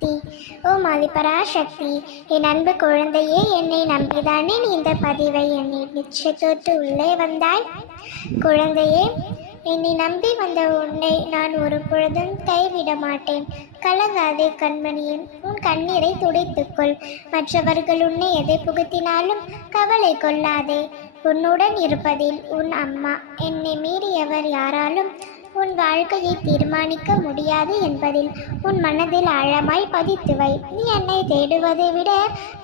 தி ஓ ஆதிபராசக்தி, என் அன்பு குழந்தையே, என்னை நம்பிதானே நீ இந்த பதிவை என்னை நிச்சயத்தோட்டு உள்ளே வந்தாய். குழந்தையே, என்னை நம்பி வந்த உன்னை நான் ஒரு பொழுதும் கைவிட மாட்டேன். கலங்காதே கண்மணியே, உன் கண்ணீரை துடைத்துக்கொள். மற்றவர்கள் உன்னை எதை புகுத்தினாலும் கவலை கொள்ளாதே. உன்னுடன் இருப்பதில் உன் அம்மா. என்னை மீறியவர் யாராலும் உன் வாழ்க்கையை தீர்மானிக்க முடியாது என்பதில் உன் மனதில் ஆழமாய் பதித்து வை. நீ என்னை தேடுவதை விட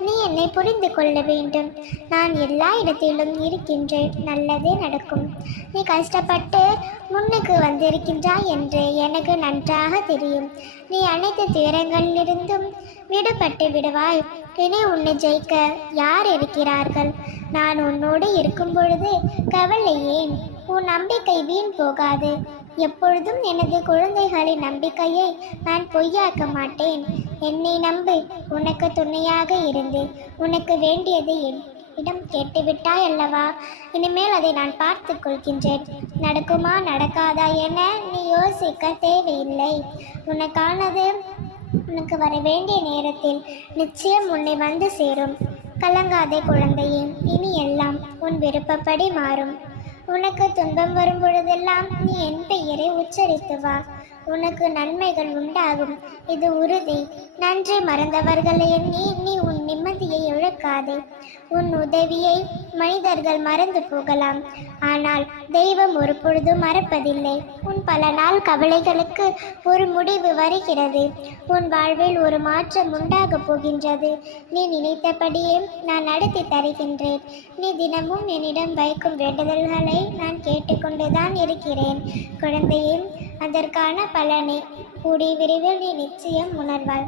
நீ என்னை புரிந்து கொள்ள வேண்டும். நான் எல்லா இடத்திலும் இருக்கின்றேன், நல்லதே நடக்கும். நீ கஷ்டப்பட்டு முன்னுக்கு வந்திருக்கின்றாய் என்று எனக்கு நன்றாக தெரியும். நீ அனைத்து துயரங்களிலிருந்தும் விடுபட்டு விடுவாய். இனி உன்னை ஜெயிக்க யார் இருக்கிறார்கள்? நான் உன்னோடு இருக்கும் பொழுது கவலை ஏன்? உன் நம்பிக்கை வீண் போகாது. எப்பொழுதும் எனது குழந்தைகளின் நம்பிக்கையை நான் பொய்யாக்க மாட்டேன். என்னை நம்பு. உனக்கு துணையாக இருந்து உனக்கு வேண்டியது இடம் கேட்டுவிட்டாய் அல்லவா? இனிமேல் அதை நான் பார்த்து கொள்கின்றேன். நடக்குமா நடக்காதா என நீ யோசிக்க தேவையில்லை. உனக்கானது உனக்கு வர வேண்டிய நேரத்தில் நிச்சயம் உன்னை வந்து சேரும். கலங்காதே குழந்தையே, இனி எல்லாம் உன் விருப்பப்படி மாறும். உனக்கு துன்பம் வரும் பொழுதெல்லாம் நீ என் பெயரை உச்சரித்து வா. உனக்கு நன்மைகள் உண்டாகும், இது உறுதி. நன்றி மறந்தவர்களை எண்ணி நீ உன் நிம்மதியை இழக்காதே. உன் உதவியை மனிதர்கள் மறந்து போகலாம், ஆனால் தெய்வம் ஒரு பொழுதும் மறப்பதில்லை. உன் பல நாள் கவலைகளுக்கு ஒரு முடிவு வருகிறது. உன் வாழ்வில் ஒரு மாற்றம் உண்டாக போகின்றது. நீ நினைத்தபடியே நான் நடத்தி தருகின்றேன். நீ தினமும் என்னிடம் வைக்கும் வேண்டுதல்களை நான் கேட்டுக்கொண்டுதான் இருக்கிறேன். குழந்தையே, அதற்கான பலனை கூடிய விரைவில் நீ நிச்சயம் உணர்வாய்.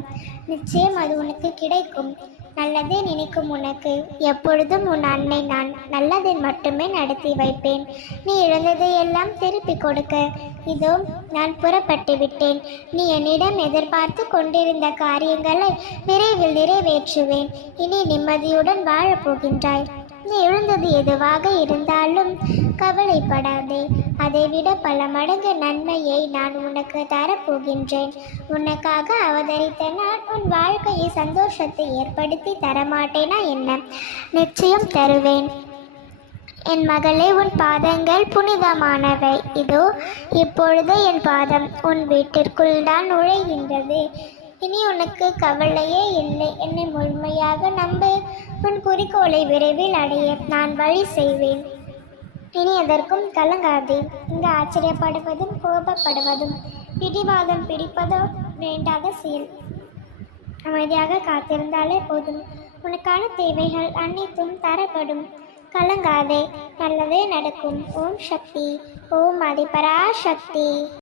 நிச்சயம் அது உனக்கு கிடைக்கும். நல்லதே நினைக்கும் உனக்கு எப்பொழுதும் உன் அன்னை நான் நல்லதை மட்டுமே நடத்தி வைப்பேன். நீ இழந்ததை எல்லாம் திருப்பி கொடுக்க இதோ நான் புறப்பட்டு விட்டேன். நீ என்னிடம் எதிர்பார்த்து கொண்டிருந்த காரியங்களை விரைவில் நிறைவேற்றுவேன். இனி நிம்மதியுடன் வாழப்போகின்றாய். நீ எழுந்தது எதுவாக இருந்தாலும் கவலைப்படாதே. அதைவிட பல மடங்கு நன்மையை நான் உனக்கு தரப்போகின்றேன். உனக்காக அவதரித்த நான் உன் வாழ்க்கையை சந்தோஷத்தை ஏற்படுத்தி தரமாட்டேனா என்ன? நிச்சயம் தருவேன். என் மகளே, உன் பாதங்கள் புனிதமானவை. இதோ இப்பொழுது என் பாதம் உன் வீட்டிற்குள் தான் நுழைகின்றது. இனி உனக்கு கவலையே இல்லை. என்னை முழுமையாக நம்பு. உன் குறிக்கோளை விரைவில் அடைய நான் வழி செய்வேன். இனி எதற்கும் கலங்காதே. இங்கு ஆச்சரியப்படுவதும் கோபப்படுவதும் பிடிவாதம் பிடிப்பதோ வேண்டாத செயல். அமைதியாக காத்திருந்தாலே போதும். உனக்கான தேவைகள் அனைத்தும் தரப்படும். கலங்காதே, நல்லதே நடக்கும். ஓம் சக்தி. ஓம் ஆதிபராசக்தி.